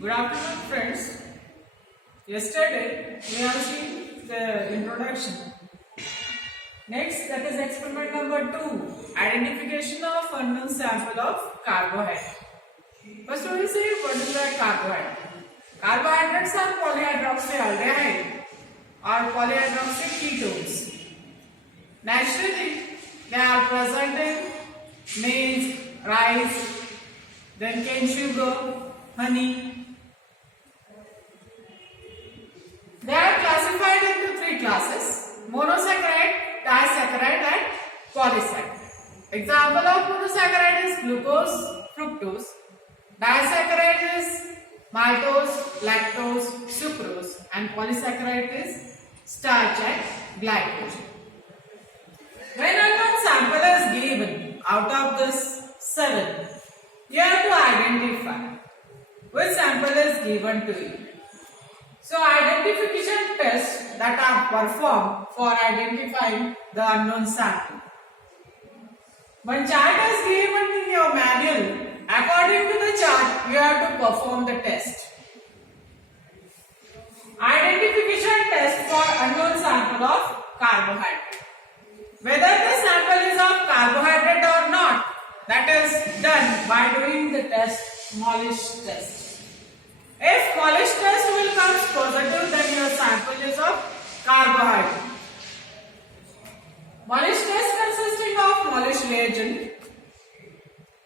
Good afternoon, friends. Yesterday we have seen the introduction. Next, that is experiment number 2, identification of unknown sample of carbohydrate. First, we will see what is the carbohydrate. Carbohydrates are polyhydroxyaldehyde or polyhydroxy ketones. Naturally, they are present in maize, rice, then cane sugar, honey. They are classified into 3 classes: monosaccharide, disaccharide and polysaccharide. Example of monosaccharide is glucose, fructose. Disaccharide is maltose, lactose, sucrose, and polysaccharide is starch and glycogen. When unknown sample is given out of this 7, you have to identify which sample is given to you. So, identification tests that are performed for identifying the unknown sample. One chart is given in your manual. According to the chart, you have to perform the test. Identification test for unknown sample of carbohydrate. Whether the sample is of carbohydrate or not, that is done by doing the test, Molish test. If Molish test will come positive, then your sample is of carbohydrate. Molish test consisting of Molish reagent.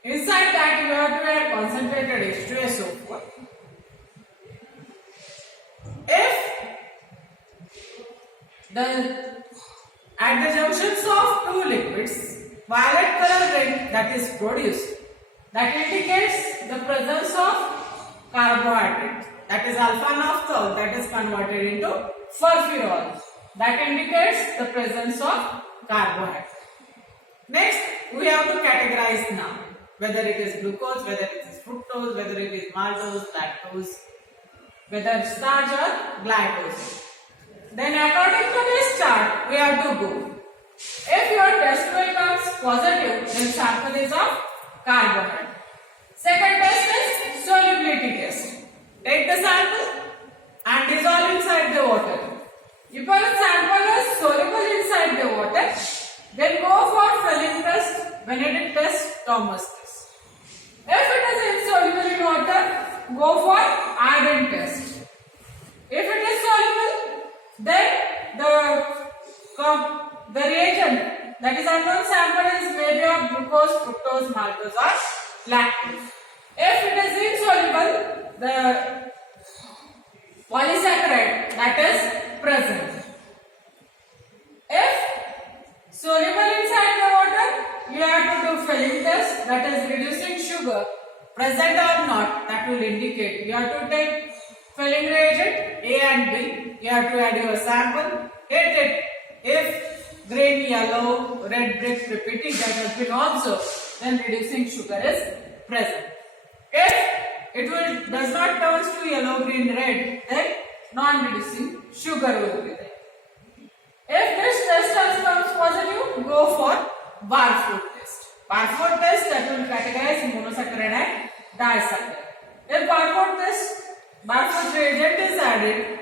Inside that you have to add concentrated H2SO4. If at the junctions of 2 liquids, violet color ring that is produced, that indicates the presence of carbohydrate, that is alpha-naphthol, that is converted into furfural, that indicates the presence of carbohydrate. Next, we have to categorize now, whether it is glucose, whether it is fructose, whether it is maltose, lactose, whether starch or glycose. Then according to this chart, we have to go. If your test will comes positive, then sample is of carbohydrate. Second test is solubility test. Take the sample and dissolve inside the water. If your sample is soluble inside the water, then go for filling test, Benedict test, Thomas test. If it is insoluble in water, go for iodine test. If it is soluble, then the reagent, that is unknown sample, is made of glucose, fructose, maltose or lactose. If it is insoluble, the polysaccharide that is present. If soluble inside the water, you have to do filling test, that is reducing sugar, present or not, that will indicate. You have to take filling reagent A and B, you have to add your sample, hit it. If green, yellow, red bricks repeating that has been observed, then reducing sugar is present. If it does not turn to yellow, green, red, then non-reducing sugar will be there. If this test has comes positive, go for Barfoot test. Barfoot test that will categorize monosaccharide and disaccharide. If Barfoot reagent is added,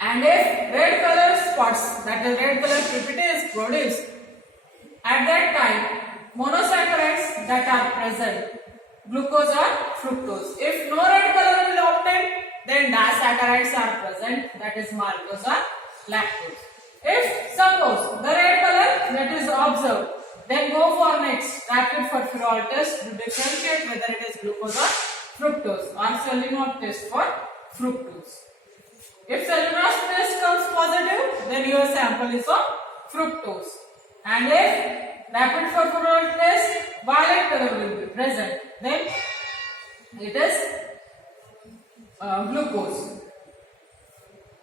and if red color spots, that is red color pipette is produced, at that time monosaccharides that are present, glucose or fructose. If no red color will obtain, then disaccharides are present, that is maltose or lactose. If suppose the red color that is observed, then go for next rapid furfural test to differentiate whether it is glucose or fructose, or Selinog test for fructose. If Selinog test comes positive, then your sample is of fructose. And if rapid furfural test violet color will be present, then it is glucose.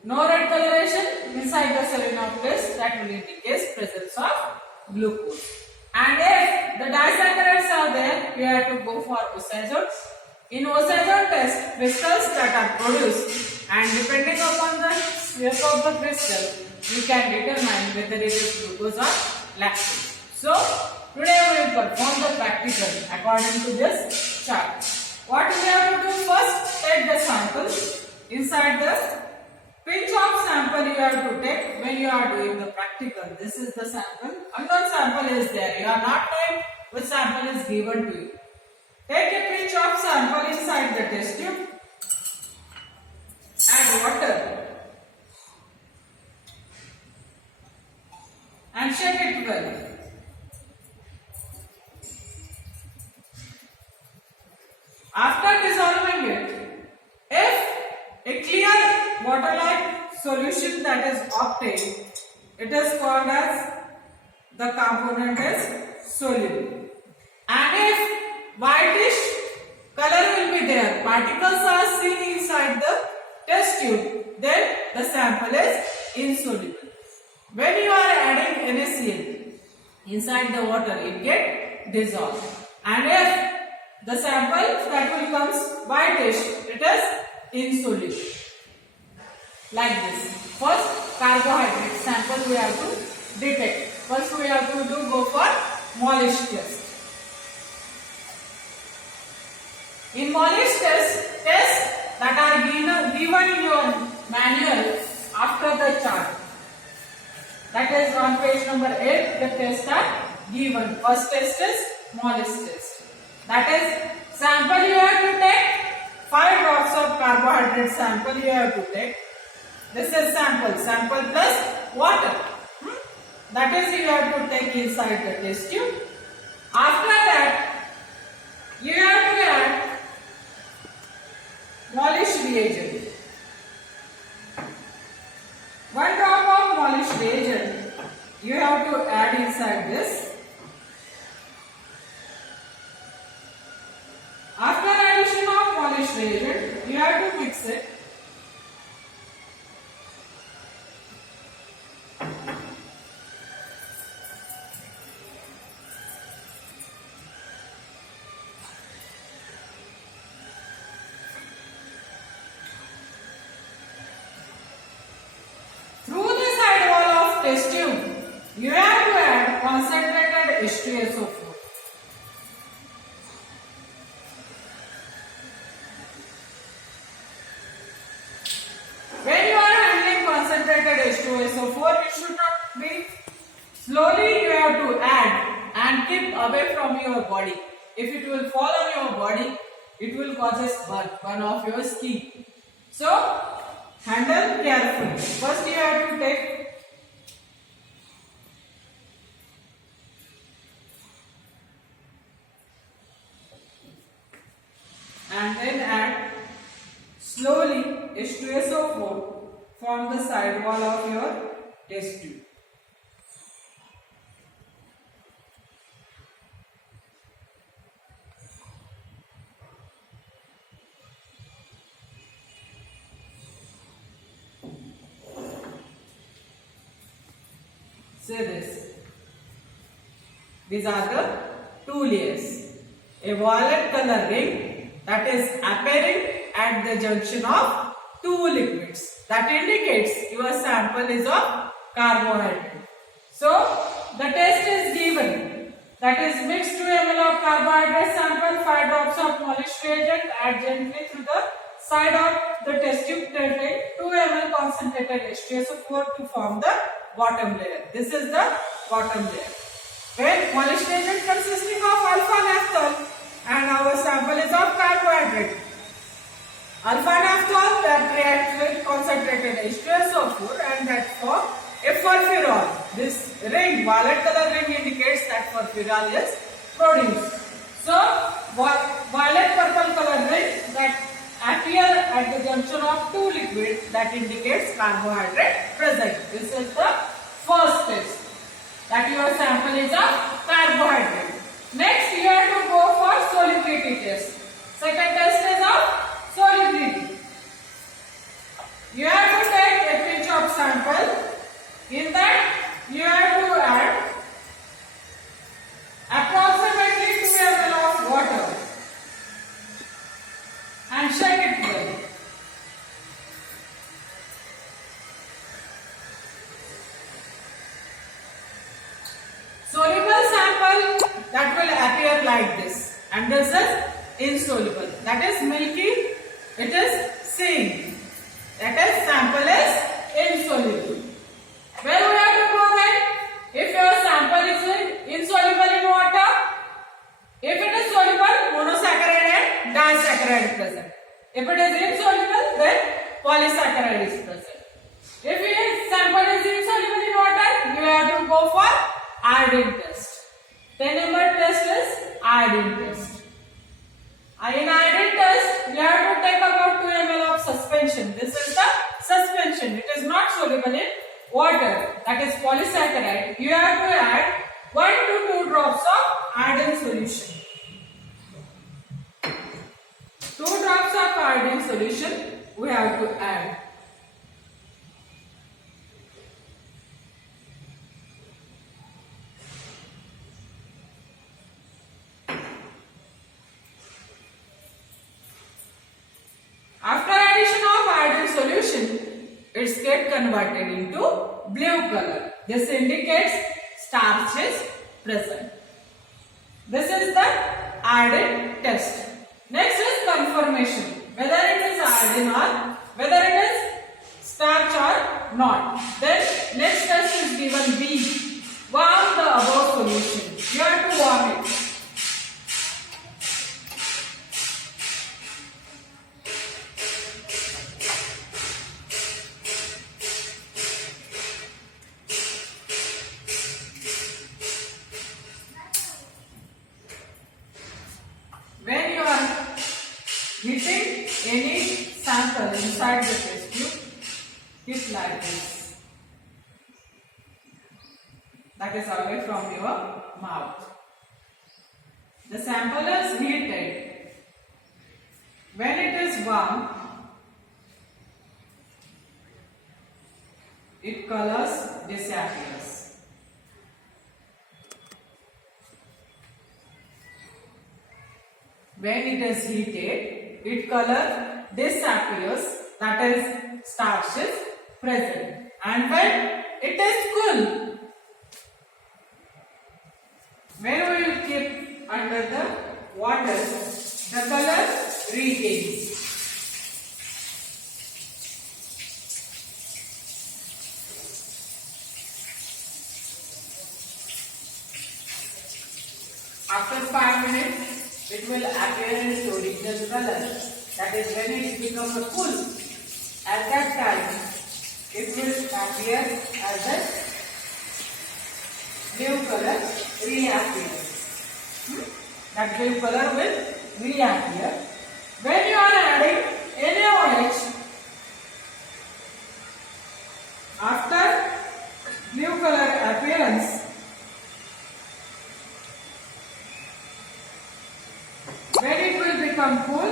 No red coloration inside the Selinog test, that will indicate presence of glucose. And if the disaccharides are there, you have to go for osazones. In ozazone test, crystals that are produced, and depending upon the shape of the crystal, you can determine whether it is glucose or lactose. So, today we will perform the practical according to this chart. What we have to do first, take the inside the pinch of sample you have to take when you are doing the practical. This is the sample. Unknown sample is there. You are not knowing which sample is given to you. Take a pinch of sample inside the test tube. Add water and shake it well. After dissolving it, if a clear water-like solution that is obtained, it is called as the component is soluble. And if whitish color will be there, particles are seen inside the test tube, then the sample is insoluble. When you are adding NaCl inside the water, it gets dissolved. And if the sample that will comes whitish, it is insoluble. Like this. First, carbohydrate sample we have to detect. First, we have to go for Molish test. In Molish test that are given in your manual after the chart. That is on page number 8, the tests are given. First test is Molish test. That is, sample you have to take, 5 drops of carbohydrate sample you have to take. This is sample plus water. That is, you have to take inside the test tube. After that, you have to add Molish reagent. 1 drop of Molish reagent you have to add inside this. After addition of Molish reagent, you have to mix it. Through the side wall of test tube, you have to add concentrated H2SO4. When you are handling concentrated H2SO4, you should not be slowly. You have to add and keep away from your body. If it will fall on your body, it will cause burn of your skin. So, handle carefully. First, you have to take and then add slowly H2SO4 from the side wall of your test tube. Say this. These are the two layers. A violet color ring that is appearing at the junction of two liquids. That indicates your sample is of carbohydrate. So, the test is given. That is, mix 2 ml of carbohydrate sample, 5 drops of Molish reagent, add gently through the side of the test tube, tilting 2 ml concentrated H2SO4 to form the bottom layer. This is the bottom layer. When Molish reagent consisting of alpha naphthol and our sample is of carbohydrate. Alpha naphthol that reacts with concentrated H2SO4 and that form a furfural. This ring, violet color ring, indicates that furfural is produced. So, violet purple color ring that appear at the junction of two liquids, that indicates carbohydrate present. This is the first test, that your sample is of carbohydrate. Next, you have to go for solubility test. Second test is of solubility. You have to take a pinch of sample. In that, you have to add approximately 2 ml of water and shake it well. Soluble sample that will appear like this, and this is insoluble. That is milky, it is seen. If it is insoluble, then polysaccharide is present. If your sample is insoluble in water, you have to go for iodine test. 10 number test is iodine test. In iodine test, you have to take about 2 ml of suspension. This is the suspension. It is not soluble in water. That is polysaccharide. You have to add 1 to 2 drops of iodine solution. 2 drops of iodine solution we have to add. After addition of iodine solution, it's get converted into blue color. This indicates starch is present. This is the iodine test. Next is confirmation, whether it is iodine or whether it is starch or not. Then next test is given B. Warm the above solution. You have to warm it. When you are heating any sample inside the test tube, hit like this. That is away from your mouth. The sample is heated. When it is warm, its colors disappears. When it is heated, its color disappears, that is starch is present. And when it is cool, when we will keep under the water, the color regains. After 5 minutes, it will appear in its original color. That is when it becomes full. At that time, it will appear as a blue color reappears. That blue color will reappear. When you are adding NaOH, after blue color appearance, when it will become cool,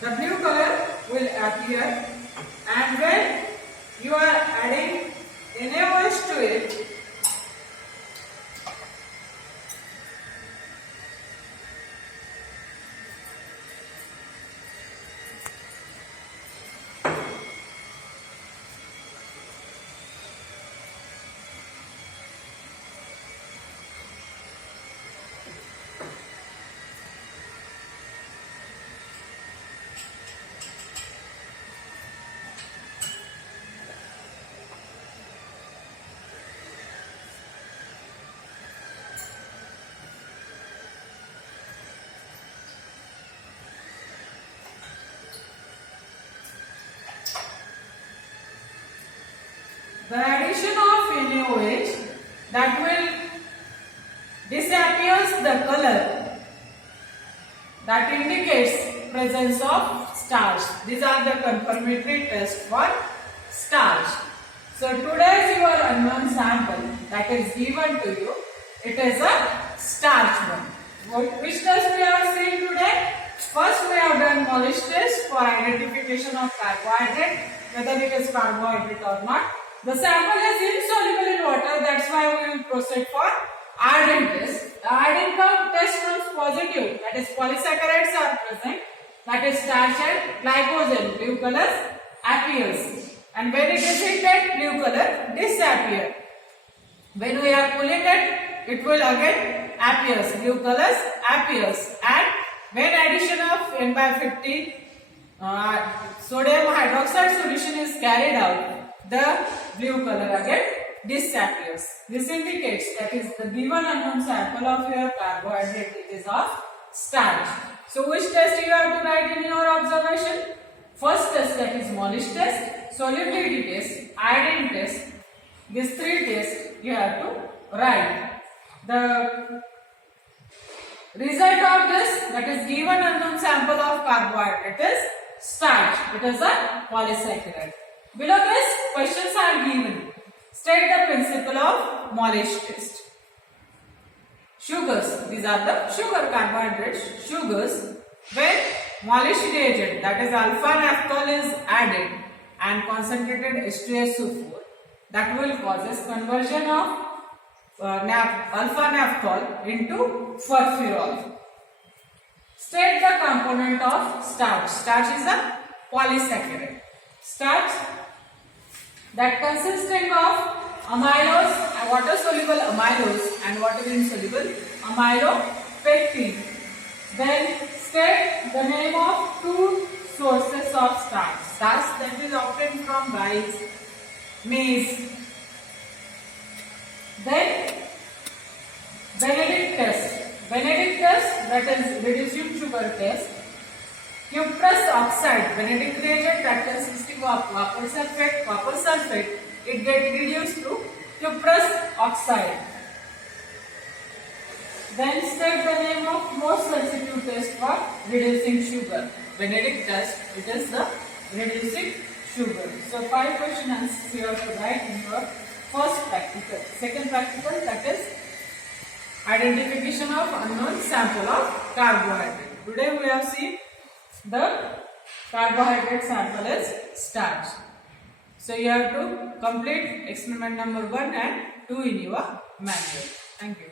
the blue color will appear, and when you are adding NaOH to it, the addition of NaOH that will disappears the color that indicates presence of starch. These are the confirmatory tests for starch. So today's your unknown sample that is given to you, it is a starch one. Which test we are seeing today? First we have done Molish test for identification of carbohydrate, whether it is carbohydrate or not. The sample is insoluble in water, that's why we will proceed for iodine test. The iodine test comes positive, that is polysaccharides are present, that is starch and glycogen, blue color appears. And when it is heated, blue color disappears. When we are cooling it, it will again appears, blue colors appears. And when addition of N by 50 sodium hydroxide solution is carried out, the blue color again disappears. This indicates that is the given unknown sample of your carbohydrate, it is of starch. So which test you have to write in your observation? first test, that is Molish test, solubility test, iodine test. These three tests you have to write. The result of this, that is given unknown sample of carbohydrate is starch. It is a polysaccharide. Below this, questions are given. State the principle of Molish test. Sugars, these are the sugar carbohydrates, sugars. When Molish reagent, that is alpha naphthol is added and concentrated H2SO4, that will causes conversion of alpha naphthol into furfural. State the component of starch. Starch is a polysaccharide. Starch that consisting of amylose, water soluble amylose and water insoluble amylopectin. Then state the name of two sources of starch. Starch that is obtained from rice, maize. Then Benedict test. Benedict test, that is reducing sugar test. Cuprous oxide, Benedict reagent that consisting of copper sulfate, it gets reduced to cuprous oxide. Then state the name of most sensitive test for reducing sugar. Benedict test, it is the reducing sugar. So 5 question answers you have to write in your first practical. Second practical, that is identification of unknown sample of carbohydrate. Today we have seen the carbohydrate sample is starch. So you have to complete experiment number 1 and 2 in your manual. Thank you.